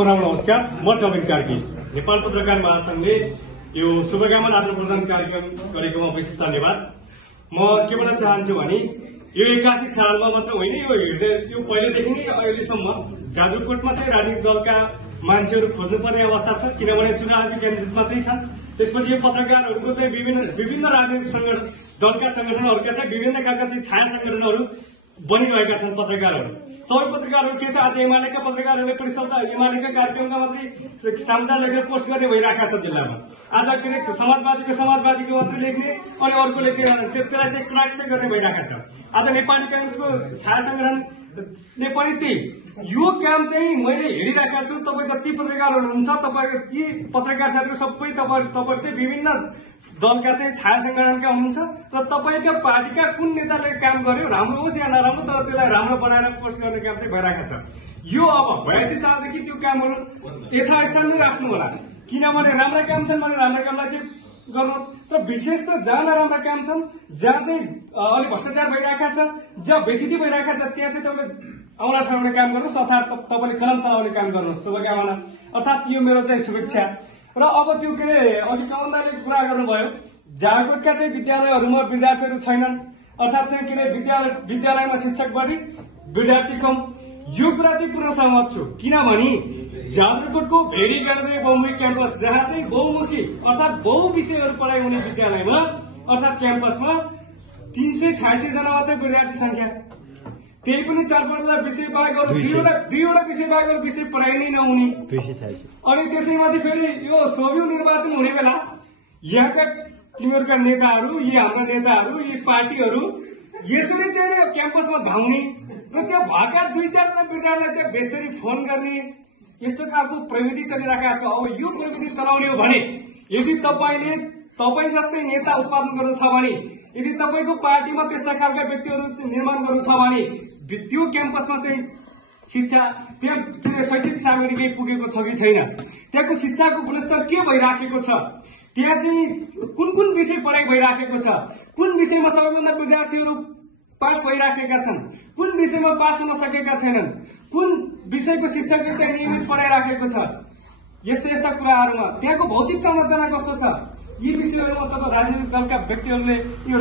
सम्पूर्णलाई नमस्कार। म टबिन कार्की। नेपाल पत्रकार महासंघले यो शुभकामना आदान प्रदान कार्यक्रम गरेकोमा विशेष धन्यवाद। म के भन्न चाहन्छु भने यो 81 सालमा मात्र होइन, यो पहिलेदेखि नै अहिलेसम्म जाजरकोटमा चाहिँ राजनीतिक दलका मान्छेहरू खोज्नुपर्ने अवस्था छ, किनभने चुनावको केन्द्रित मात्रै छन्। त्यसपछि यो पत्रकारहरूको चाहिँ विभिन्न राजनीतिक दलका संगठनहरूका चाहिँ विभिन्न खालका छाया संगठनहरू बनिरहेका छन्। पत्रकारहरू सबै पत्रकारहरू के छ, आज एमालेका पत्रकारहरूले पनि एमालेका कार्यक्रमका मात्रै समाचार लेखेर पोस्ट गर्ने भइरहेका छ जिल्लामा। आज के समाजवादीको मात्रै लेख्ने अनि अर्कोले त्यसलाई चाहिँ क्रैक चाहिँ गर्ने भइरहेका छ। आज नेपाली कांग्रेसको छाया संगठनले पनि त्यही यो काम चाहिँ मैले हेरिरहेका छु। तपाईँ जति पत्रकारहरू हुनुहुन्छ, तपाईँ ती पत्रकार साथीहरू सबै तपाईँ चाहिँ विभिन्न दलका चाहिँ छाया संगठनका हुनुहुन्छ र तपाईँका पार्टीका कुन नेताले काम गर्यो, राम्रो होस् या नराम्रो, तर त्यसलाई राम्रो बनाएर पोस्ट गर्ने काम चाहिँ भइरहेको छ। यो अब 82 सालदेखि त्यो कामहरू यथास्थानमै राख्नु होला, किनभने राम्रा काम छन् भने राम्रा कामलाई चाहिँ गर्नुहोस्। र विशेष त जहाँ नराम्रा काम छन्, जहाँ चाहिँ अलिक भ्रष्टाचार भइरहेका छ, जहाँ बेइज्जती भइरहेका छ, त्यहाँ चाहिँ तपाईँले औँला ठहराउने काम गर्नुहोस्, अर्थात् तपाईँले कलम चलाउने काम गर्नुहोस्। शुभकामना अर्थात् यो मेरो चाहिँ शुभेच्छा। र अब त्यो के अघि कमलदाले कुरा गर्नुभयो, जाजरकोटका चाहिँ विद्यालयहरूमा विद्यार्थीहरू छैनन्, अर्थात् चाहिँ के विद्यालयमा शिक्षक बढी विद्यार्थी कम। यो कुरा चाहिँ पूर्ण सहमत छु, किनभने जाजरकोटको भेडी गर्दै बहुमुखी क्याम्पस, जहाँ चाहिँ बहुमुखी अर्थात् बहु विषयहरू पढाइ हुने विद्यालयमा अर्थात् क्याम्पसमा 386 जना मात्रै विद्यार्थी संख्या, त्यही पनि 4-5 विषय बाहेक अरू दुईवटा विषय बाहेक अरू विषय पढाइ नै नहुने। अनि त्यसैमाथि फेरि यो सोभियो निर्वाचन हुने बेला यहाँका तिमीहरूका नेताहरू, यी हाम्रा नेताहरू, यी पार्टीहरू यसरी चाहिँ क्याम्पसमा धाउने र त्यहाँ भएका 2-4 जना विद्यार्थीलाई चाहिँ बेसरी फोन गर्ने, यस्तो खालको प्रविधि चलिरहेको छ। अब यो प्रविधि चलाउने हो भने यदि तपाईँ जस्तै नेता उत्पादन गर्नु छ भने, यदि तपाईँको पार्टीमा त्यस्ता खालका व्यक्तिहरू निर्माण गर्नु छ भने त्यो क्याम्पसमा चाहिँ शिक्षा त्यो शैक्षिक सामग्री केही पुगेको छ कि छैन, त्यहाँको शिक्षाको गुणस्तर के भइराखेको छ, त्यहाँ चाहिँ कुन विषय पढाइ भइराखेको छ, कुन विषयमा सबैभन्दा विद्यार्थीहरू पास भइराखेका छन्, कुन विषयमा पास हुन सकेका छैनन्, कुन विषयको शिक्षकले चाहिँ नियमित पढाइराखेको छ, यस्ता कुराहरूमा त्यहाँको भौतिक संरचना कस्तो छ, यी विषयहरूमा तपाईँ राजनीतिक दलका व्यक्तिहरूले यो